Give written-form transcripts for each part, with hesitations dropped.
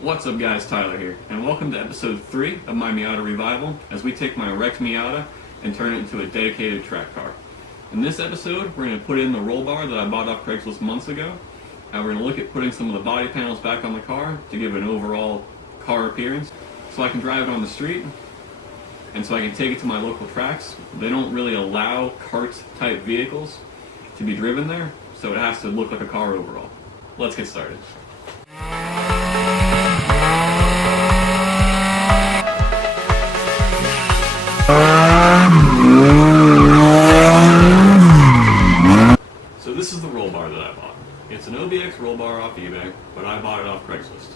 What's up guys, Tyler here, and welcome to episode 3 of my Miata revival as we take my wrecked Miata and turn it into a dedicated track car. In this episode, we're going to put in the roll bar that I bought off Craigslist months ago, and we're going to look at putting some of the body panels back on the car to give it an overall car appearance so I can drive it on the street and so I can take it to my local tracks. They don't really allow cart type vehicles to be driven there, so it has to look like a car overall. Let's get started. So this is the roll bar that I bought. It's an OBX roll bar off eBay, but I bought it off Craigslist.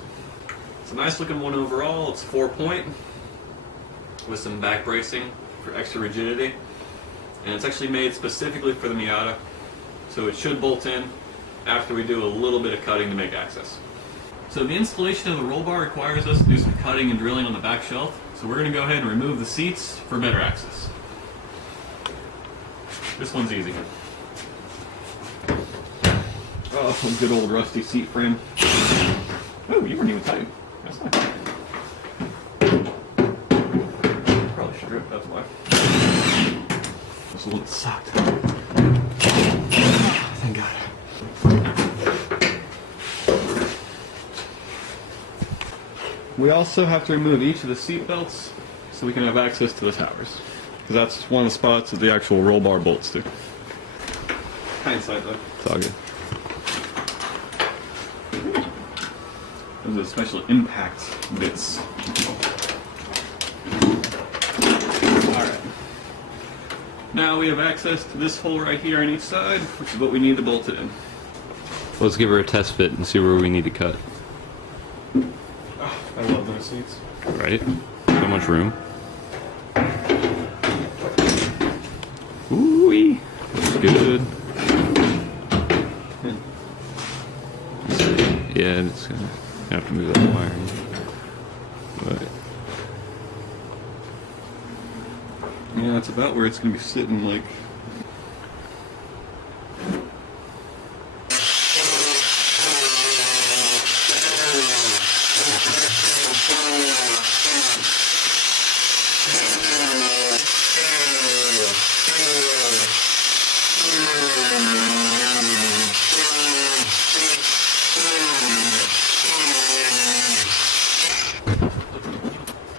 It's a nice looking one overall. It's 4-point with some back bracing for extra rigidity, and it's actually made specifically for the Miata, so it should bolt in after we do a little bit of cutting to make access. So the installation of the roll bar requires us to do some cutting and drilling on the back shelf, so we're going to go ahead and remove the seats for better access. This one's easy. Oh, good old rusty seat frame. Oh, you weren't even tight. That's not tight. Probably should rip, that's why. This one sucked. Thank God. We also have to remove each of the seat belts so we can have access to the towers, because that's one of the spots that the actual roll bar bolts to. Hindsight though. It's all good. Those are special impact bits. Alright. Now we have access to this hole right here on each side, which is what we need to bolt it in. Let's give her a test fit and see where we need to cut. Oh, I love those seats. Right? So much room. Ooh-wee. Looks good. Yeah, it's gonna have to move that wiring. But yeah, that's about where it's gonna be sitting, like.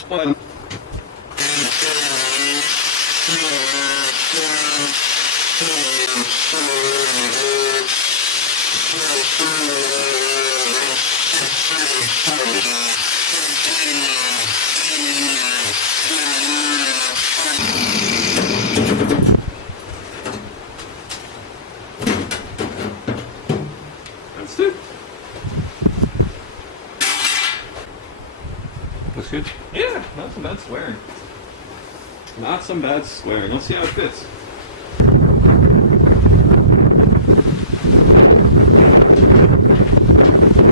One. That's it. looks good. Yeah, not some bad swearing. Not some bad swearing. Let's see how it fits.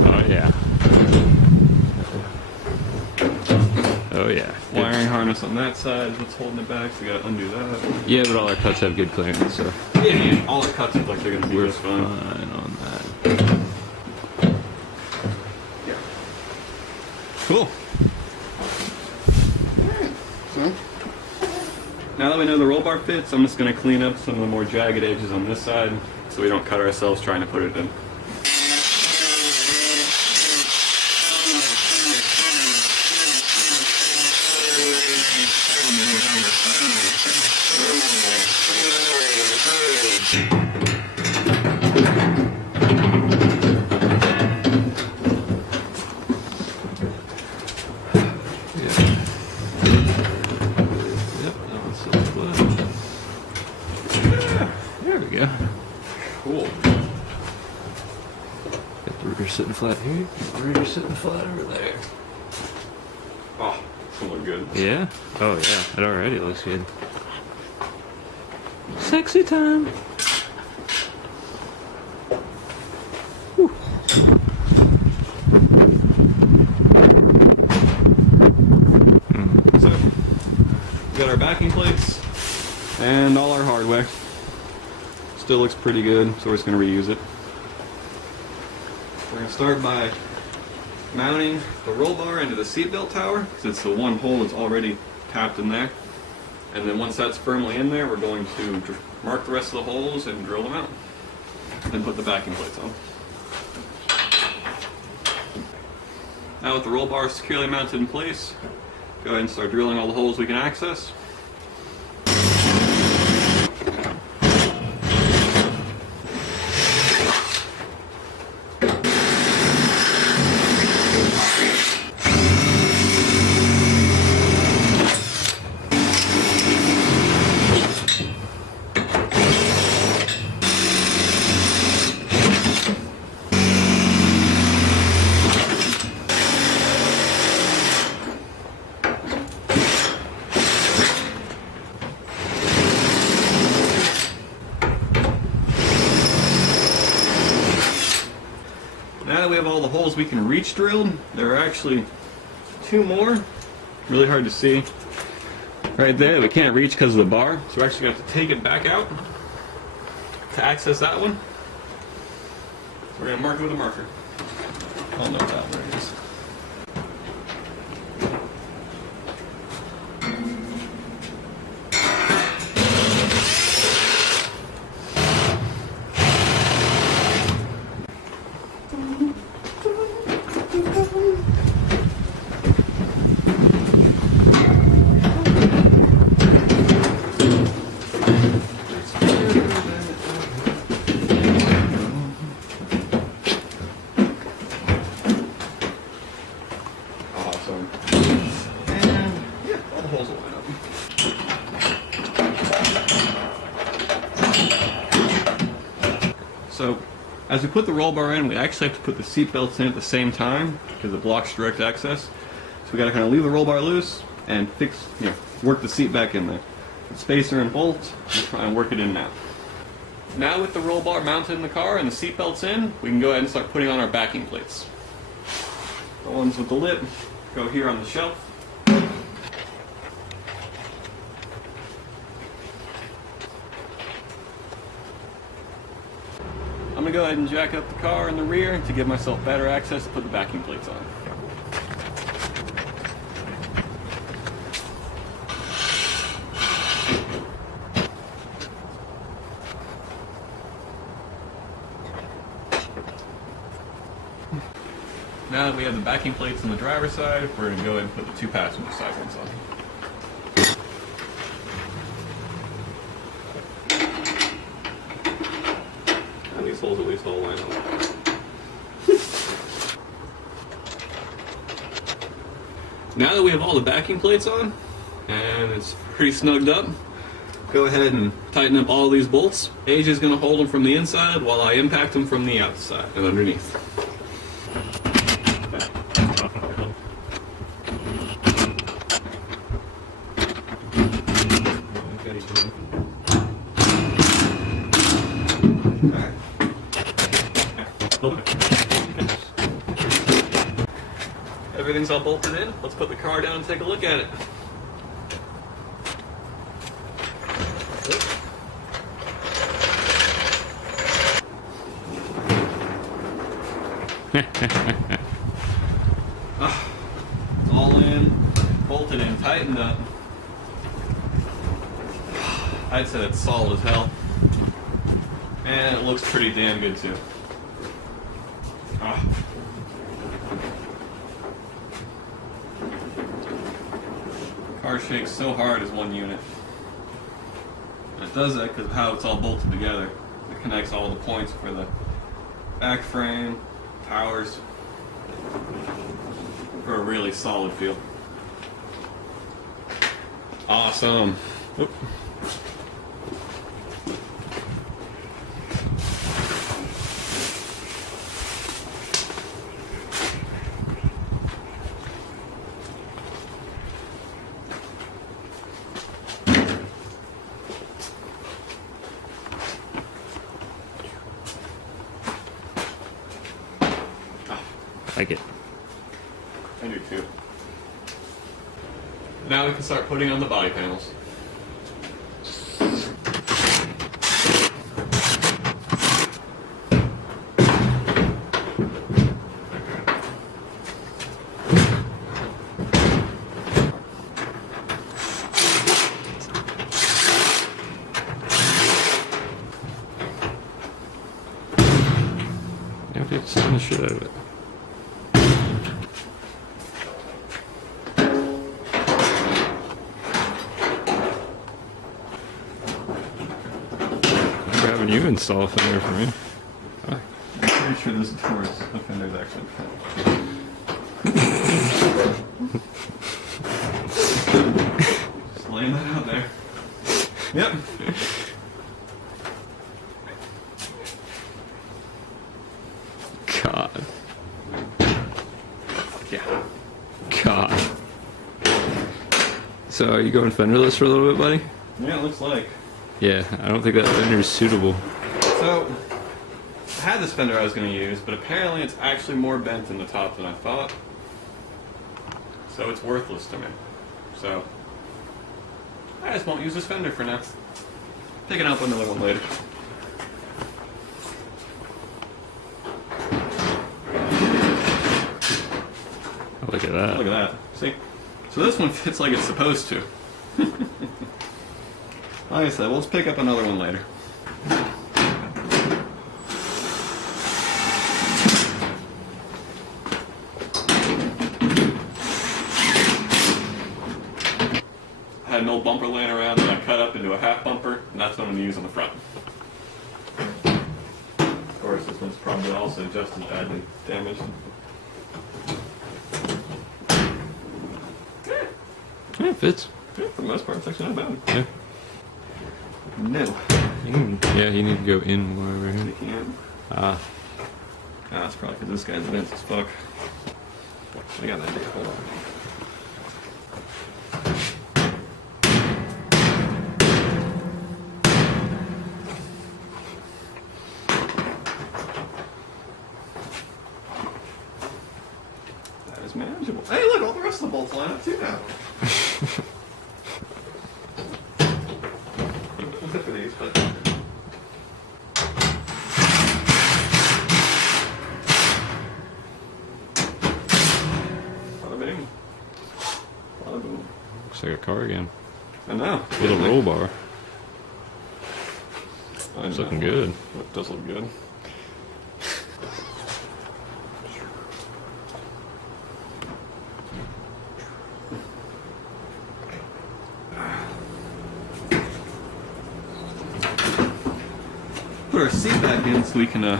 Oh yeah. Oh yeah. Wiring harness on that side is what's holding it back, so we gotta undo that. Yeah, but all our cuts have good clearance, so Yeah, all the cuts look like they're gonna be we're just fine. fine on that. Yeah. Cool. Alright, so now that we know the roll bar fits, I'm just gonna clean up some of the more jagged edges on this side so we don't cut ourselves trying to put it in. There we go. Cool. Got the rear sitting flat here. The rear sitting flat over there. Oh, it's gonna look good. Yeah? Oh yeah. It already looks good. Sexy time. Whew. So, we got our backing plates and all our hardware. Still looks pretty good, so we're just going to reuse it. We're going to start by mounting the roll bar into the seatbelt tower, because it's the one hole that's already tapped in there. And then once that's firmly in there, we're going to mark the rest of the holes and drill them out. Then put the backing plates on. Now with the roll bar securely mounted in place, go ahead and start drilling all the holes we can access. Now that we have all the holes we can reach drilled, there are actually 2 more. Really hard to see. Right there, we can't reach because of the bar, so we're actually going to have to take it back out to access that one. We're going to mark it with a marker. I'll know that where it is. Awesome. And yeah, all the holes will line up. So, as we put the roll bar in, we actually have to put the seat belts in at the same time because it blocks direct access. So we got to kind of leave the roll bar loose and work the seat back in there. The spacer and bolt, we'll try and work it in now. Now with the roll bar mounted in the car and the seat belts in, we can go ahead and start putting on our backing plates. The ones with the lip go here on the shelf. I'm going to go ahead and jack up the car in the rear to give myself better access to put the backing plates on. Now that we have the backing plates on the driver's side, we're going to go ahead and put the 2 passenger side ones on. And these holes at least all line up. Now that we have all the backing plates on, and it's pretty snugged up, go ahead and tighten up all these bolts. AJ is going to hold them from the inside while I impact them from the outside and underneath. Everything's all bolted in. Let's put the car down and take a look at it. It's all in, bolted in, tightened up. I'd say it's solid as hell. And it looks pretty damn good too. Car shakes so hard as one unit. And it does that because of how it's all bolted together. It connects all the points for the back frame, towers, for a really solid feel. Awesome. Whoop. Like it. I do too. Now we can start putting on the body panels. Yeah, people spin the shit out of it. We're having you install a fender for me. I'm pretty sure this Taurus fender is actually just laying that out there. Yep. God. Yeah. God. So are you going fenderless for a little bit, buddy? Yeah, it looks like. Yeah, I don't think that fender is suitable. So, I had this fender I was going to use, but apparently it's actually more bent in the top than I thought. So it's worthless to me. So, I just won't use this fender for now. Picking up another one later. Look at that. Look at that. See? So this one fits like it's supposed to. Like I said, we'll just pick up another one later. I had an old bumper laying around that I cut up into a half bumper, and that's what I'm going to use on the front. Of course, this one's probably also just as badly damaged. Yeah, it fits. Yeah, for the most part, it's actually not bad. Yeah. No. Yeah, you need to go in more over You here. can't. Ah. That's probably because this guy's dense as fuck. I got an idea. Hold on. That is manageable. Hey, look, all the rest of the bolts line up too now. Except for these, but. Bada bing. Bada boom. Looks like a car again. I know. With a roll bar. I It's know. looking good. It does look good. Put our seat back in so we can go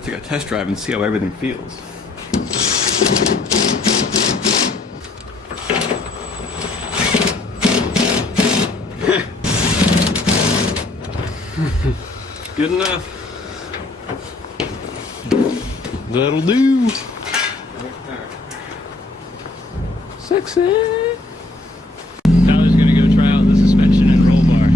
take a test drive and see how everything feels. Good enough. That'll do. Sexy. Tyler's gonna go try out the suspension and roll bar.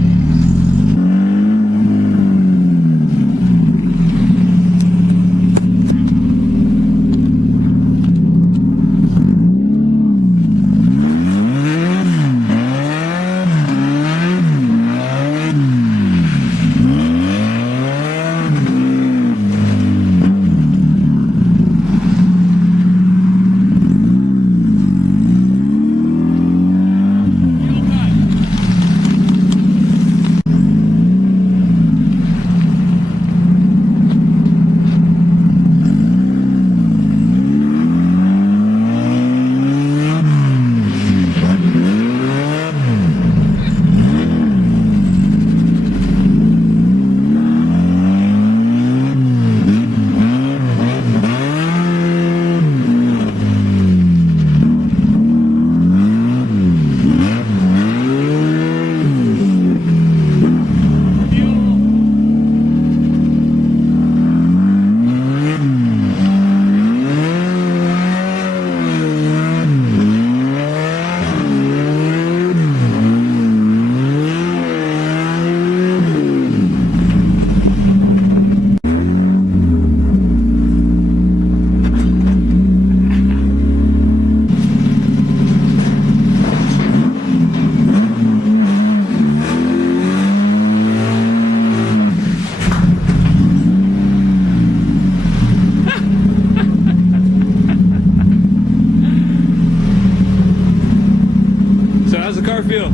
How's the car feel?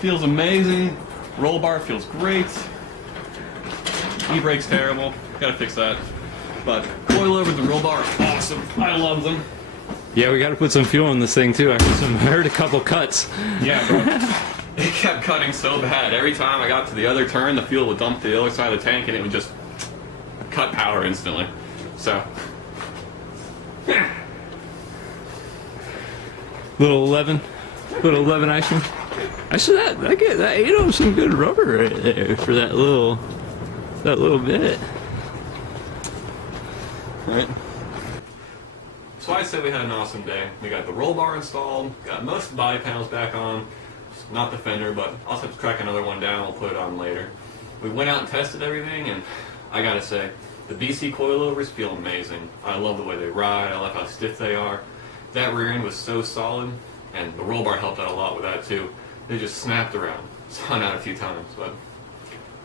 Feels amazing. Roll bar feels great. E-brake's terrible. Gotta fix that. But coilovers and roll bar are awesome. I love them. Yeah, we got to put some fuel in this thing too. I heard a couple cuts. Yeah, bro. It kept cutting so bad. Every time I got to the other turn, the fuel would dump to the other side of the tank and it would just cut power instantly. So, Little 11 action. Actually, that ate up some good rubber right there for that little bit. right? So I'd say we had an awesome day. We got the roll bar installed, got most of the body panels back on, not the fender, but I'll have to crack another one down, we'll put it on later. We went out and tested everything, and I gotta say, the BC coilovers feel amazing. I love the way they ride, I love how stiff they are. That rear end was so solid, and the roll bar helped out a lot with that too. They just snapped around. Spun out a few times, but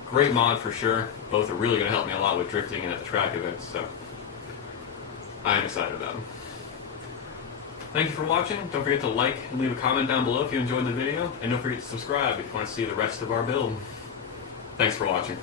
great mod for sure. Both are really gonna help me a lot with drifting and at the track events, so I'm excited about them. Thank you for watching. Don't forget to like and leave a comment down below if you enjoyed the video, and don't forget to subscribe if you want to see the rest of our build. Thanks for watching.